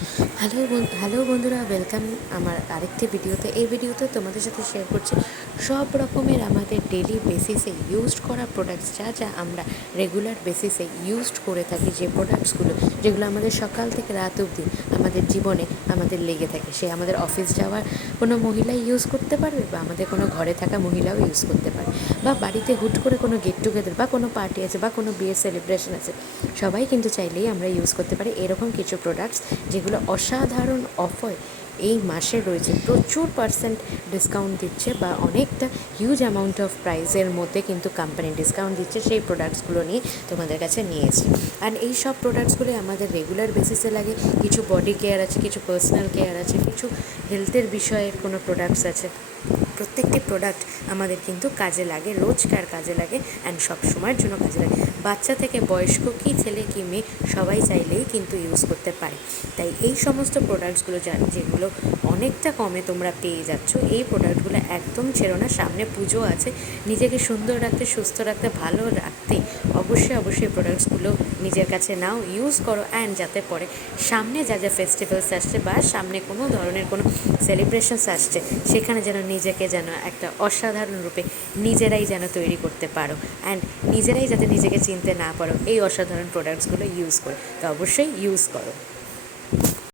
Hello বন্ধুরা, welcome আমার আরেকটি ভিডিওতে। এই ভিডিওতে তোমাদের সাথে শেয়ার করছি সব রকমের আমাদের ডেলি বেসিসে ইউজড করা প্রোডাক্টস, যা যা আমরা রেগুলার বেসিসে ইউজড করে থাকি, যে প্রোডাক্টসগুলো যেগুলো আমাদের সকাল থেকে রাত অবধি আমাদের জীবনে আমাদের লেগে থাকে। সে আমাদের অফিস যাওয়ার কোনো মহিলাই ইউজ করতে পারবে, বা আমাদের কোনো ঘরে থাকা মহিলাও ইউজ করতে পারে, বা বাড়িতে হুট করে কোনো গেট টুগেদার বা কোনো পার্টি আছে বা কোনো বিয়ের সেলিব্রেশন আছে, সবাই কিন্তু চাইলেই আমরা ইউজ করতে পারি এরকম কিছু প্রোডাক্টস, যেগুলো অসাধারণ অফার এই মাসে রয়েছে। প্রচুর পার্সেন্ট ডিসকাউন্ট দিচ্ছে, বা অনেকটা হিউজ অ্যামাউন্ট অফ প্রাইসের মধ্যে কিন্তু কোম্পানি ডিসকাউন্ট দিচ্ছে। সেই প্রোডাক্টসগুলো নিয়ে তোমাদের কাছে নিয়েছি। আর এই সব প্রোডাক্টসগুলি আমাদের রেগুলার বেসিসে লাগে। কিছু বডি কেয়ার আছে, কিছু পার্সোনাল কেয়ার আছে, কিছু হেলথের বিষয়ের কোনো প্রোডাক্টস আছে। প্রত্যেকটি প্রোডাক্ট আমাদের কিন্তু কাজে লাগে, রোজকার কাজে লাগে, অ্যান্ড সব সময়ের জন্য কাজে লাগে। বাচ্চা থেকে বয়স্ক, কি ছেলে কি মেয়ে, সবাই চাইলেই কিন্তু ইউজ করতে পারে। তাই এই সমস্ত প্রোডাক্টসগুলো যেগুলো অনেকটা কমে তোমরা পেয়ে যাচ্ছ, এই প্রোডাক্টগুলো একদম ছেড়ো না। সামনে পুজো আছে, নিজেকে সুন্দর রাখতে, সুস্থ রাখতে, ভালো রাখতে অবশ্যই এই প্রোডাক্টসগুলো নিজের কাছে নাও, ইউজ করো। অ্যান্ড যাতে পরে সামনে যা যা ফেস্টিভ্যালস আসছে, বা সামনে কোনো ধরনের কোনো সেলিব্রেশনস আসছে, সেখানে যেন নিজেকে যেন একটা অসাধারণ রূপে নিজেরাই যেন তৈরি করতে পারো, অ্যান্ড নিজেরাই যাতে নিজেকে চিনতে না পারো এই অসাধারণ প্রোডাক্টসগুলো ইউজ করো। তো অবশ্যই ইউজ করো।